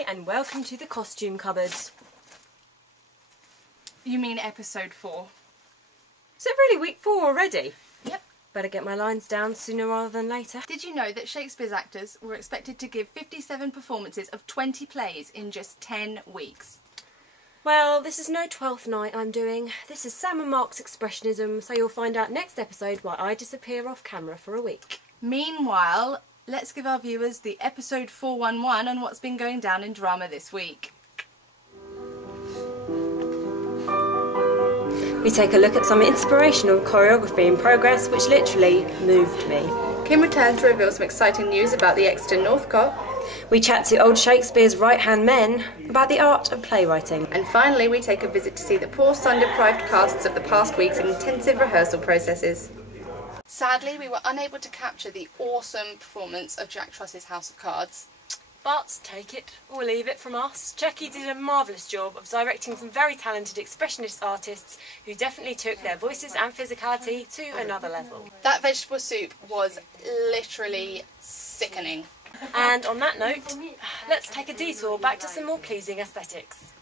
Hi and welcome to the costume cupboard. You mean episode 4? Is it really week 4 already? Yep. Better get my lines down sooner rather than later. Did you know that Shakespeare's actors were expected to give 57 performances of 20 plays in just 10 weeks? Well, this is no 12th night I'm doing. This is Sam and Mark's expressionism, so you'll find out next episode why I disappear off camera for a week. Meanwhile, let's give our viewers the episode 411 on what's been going down in drama this week. We take a look at some inspirational choreography in progress which literally moved me. Kim returns to reveal some exciting news about the Exeter Northcott. We chat to old Shakespeare's right-hand men about the art of playwriting. And finally, we take a visit to see the poor sun-deprived casts of the past week's intensive rehearsal processes. Sadly, we were unable to capture the awesome performance of Jack Truss's House of Cards. But take it or leave it from us. Jackie did a marvellous job of directing some very talented expressionist artists who definitely took their voices and physicality to another level. That vegetable soup was literally sickening. And on that note, let's take a detour back to some more pleasing aesthetics.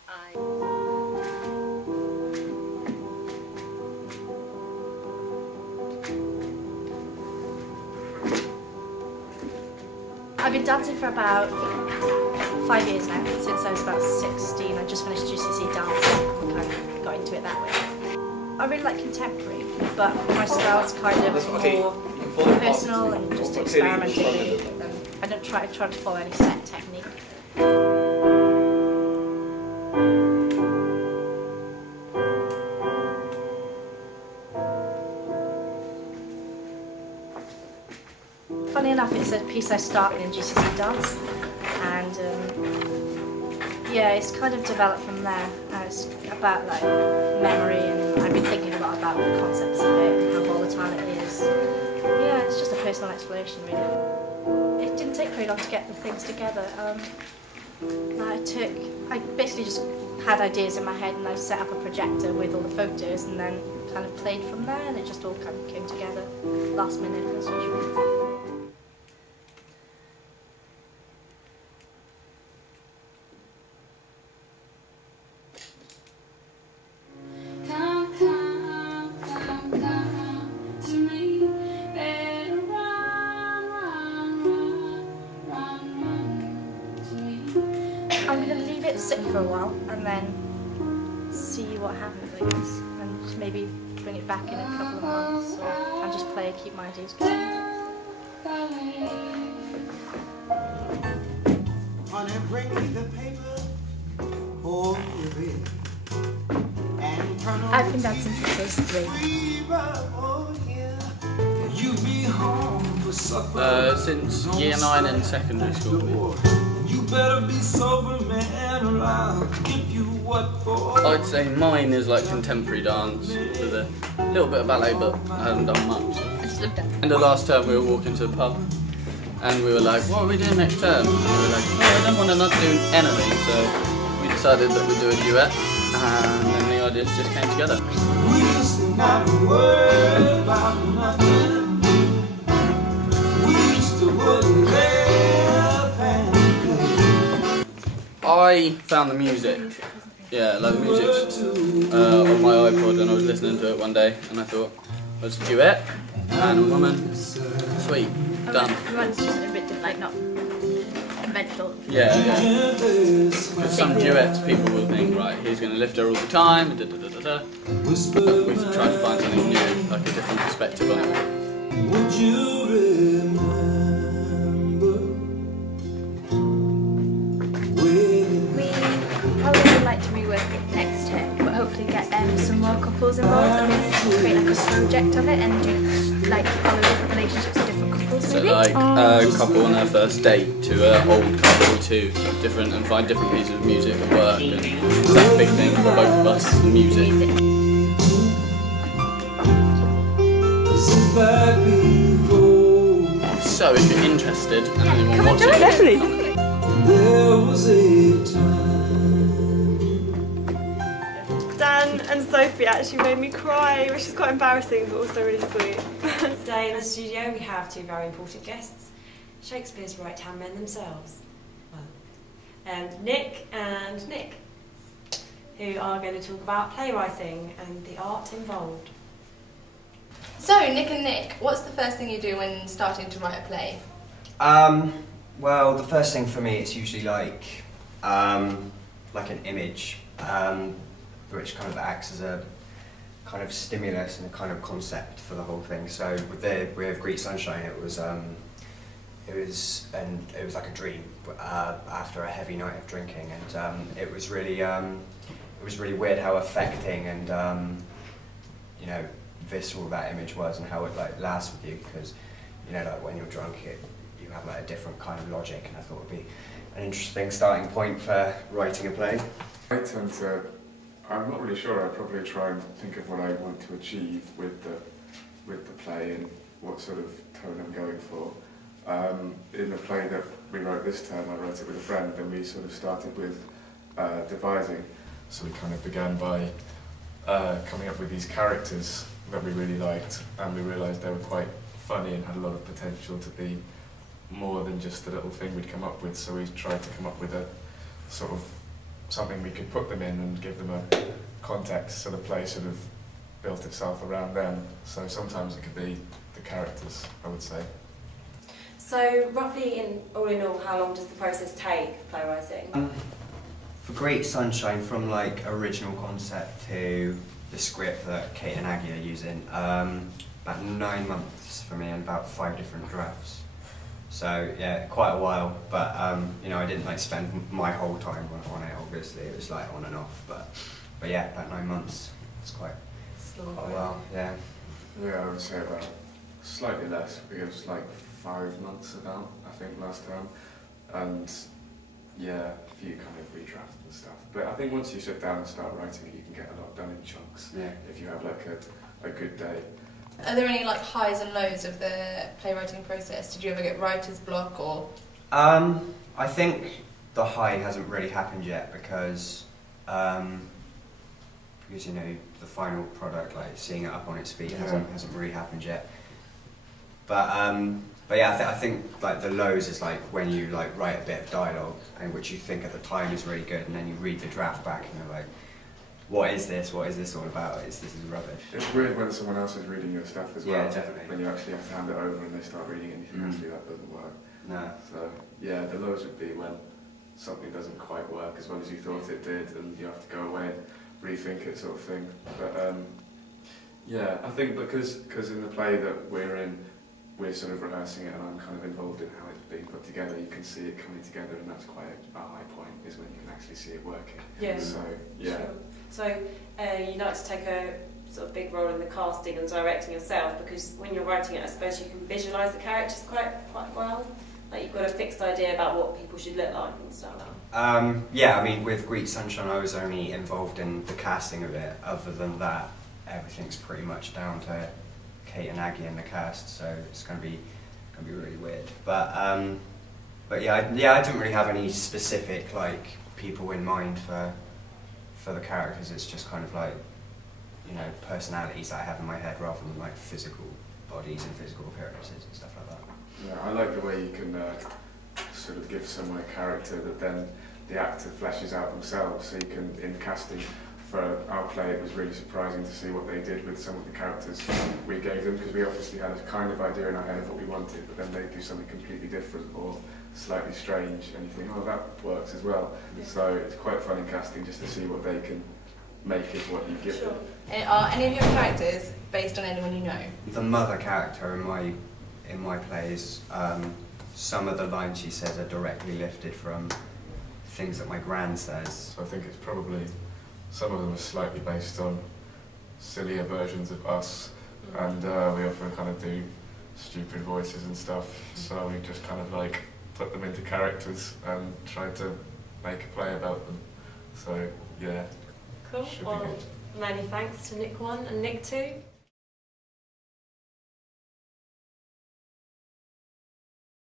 I've been dancing for about 5 years now, since I was about 16. I just finished GCSE dance and kind of got into it that way. I really like contemporary, but my style's kind of more personal and just experimenting. I don't try to follow any set technique. Funny enough, it's a piece I started in GCSE dance, and yeah, it's kind of developed from there. It's about like memory, and I've been thinking a lot about the concepts of it and how volatile it is. Yeah, it's just a personal exploration, really. It didn't take very long to get the things together. I basically just had ideas in my head, and I set up a projector with all the photos, and then kind of played from there, and it just all kind of came together last minute as usual. I'm going to leave it sit for a while and then see what happens, I guess, and just maybe bring it back in a couple of months, and just play and keep my ideas going. Honey, bring me the paper, hold me and turn on. I've been dancing since I was 3. You be home for supper. Since year 9 in secondary school. You better be sober, man, or I'll give you what for. I'd say mine is like contemporary dance with a little bit of ballet, but I haven't done much. And the last term we were walking to the pub and we were like, what are we doing next term? And we were like, oh, I don't want to not do anything, so we decided that we'd do a duet, and then the ideas just came together. We used to not worry about nothing. We used to wouldn't laugh and I found the music, like the music's on my iPod, and I was listening to it one day and I thought, well, it's a duet, man and woman, sweet, done. You want something a bit different, like not conventional. Yeah. Because some duets people will think, right, he's going to lift her all the time, da da da da da. But we've tried to find something new, like a different perspective on it. would you remember We probably would like to rework it next term, but hopefully get some more couples involved and create like a project of it and do like follow different relationships of different couples So maybe. like a couple on their first date to an old couple to different, and find different pieces of music that work, and it's that big thing for both of us, the music. So if you're interested and anyone watching, Definitely. there was a time. Dan and Sophie actually made me cry, which is quite embarrassing but also really sweet. Today in the studio we have two very important guests, Shakespeare's right-hand men themselves. Well, Nick and Nick, who are going to talk about playwriting and the art involved. So, Nick and Nick, what's the first thing you do when starting to write a play? Well, the first thing for me, it's usually like an image, which kind of acts as a kind of stimulus and a kind of concept for the whole thing. So with Great Sunshine, it was like a dream after a heavy night of drinking, and it was really weird how affecting and you know, visceral that image was, and how it like lasts with you, because you know, like when you're drunk, you have like a different kind of logic, and I thought it would be an interesting starting point for writing a play. I'm not really sure. I'd probably try and think of what I want to achieve with the play and what sort of tone I'm going for. In the play that we wrote this term, I wrote it with a friend, and we sort of started with devising. So we kind of began by coming up with these characters that we really liked, and we realised they were quite funny and had a lot of potential to be more than just a little thing we'd come up with. So we tried to come up with a sort of something we could put them in and give them a context, so the play sort of built itself around them. So sometimes it could be the characters, I would say. So roughly, all in all, how long does the process take, playwriting? For Great Sunshine, from like original concept to the script that Kate and Aggie are using, about 9 months for me, and about 5 different drafts. So yeah, quite a while, but you know, I didn't like spend my whole time on it. Obviously, it was like on and off, but yeah, about 9 months. It's quite a while. Yeah. Yeah, I would say about slightly less, because like 5 months about, I think, last time, and yeah, a few kind of redrafts and stuff. But I think once you sit down and start writing it, you can get a lot done in chunks. Yeah. If you have like a good day. Are there any like highs and lows of the playwriting process? Did you ever get writer's block, or? I think the high hasn't really happened yet, because you know, the final product, like seeing it up on its feet, hasn't really happened yet. But yeah, I think like the lows is like when you like write a bit of dialogue, and which you think at the time is really good, and then you read the draft back and you're like, what is this? What is this all about? This is rubbish. It's weird when someone else is reading your stuff as well. Yeah, definitely. When you actually have to hand it over and they start reading it, and you think, actually that doesn't work. No. So yeah, the lows would be when something doesn't quite work as well as you thought it did, and you have to go away and rethink it, sort of thing. But yeah, I think because in the play that we're in, we're sort of rehearsing it, and I'm kind of involved in how it's being put together. You can see it coming together, and that's quite a high point, is when you can actually see it working. Yeah. So yeah. Sure. So you like to take a sort of big role in the casting and directing yourself, because when you're writing it, I suppose you can visualise the characters quite well. Like you've got a fixed idea about what people should look like and stuff. Yeah, I mean, with Great Sunshine, I was only involved in the casting of it. Other than that, everything's pretty much down to Kate and Aggie in the cast, so it's gonna be really weird. But yeah, I didn't really have any specific like people in mind for the characters. It's just kind of like, you know, personalities that I have in my head, rather than like physical bodies and physical appearances and stuff like that. Yeah, I like the way you can sort of give someone a character that then the actor fleshes out themselves. So you can, in casting for our play, it was really surprising to see what they did with some of the characters we gave them, because we obviously had a kind of idea in our head of what we wanted, but then they do something completely different or slightly strange, and you think, oh, that works as well. Yeah. So it's quite fun in casting just to see what they can make of what you give them. Are any of your characters based on anyone you know? The mother character in my plays, some of the lines she says are directly lifted from things that my gran says. So I think it's probably, some of them are slightly based on sillier versions of us, and we often kind of do stupid voices and stuff, so we just kind of like put them into characters and try to make a play about them. So yeah. Cool. Well, many thanks to Nick 1 and Nick 2.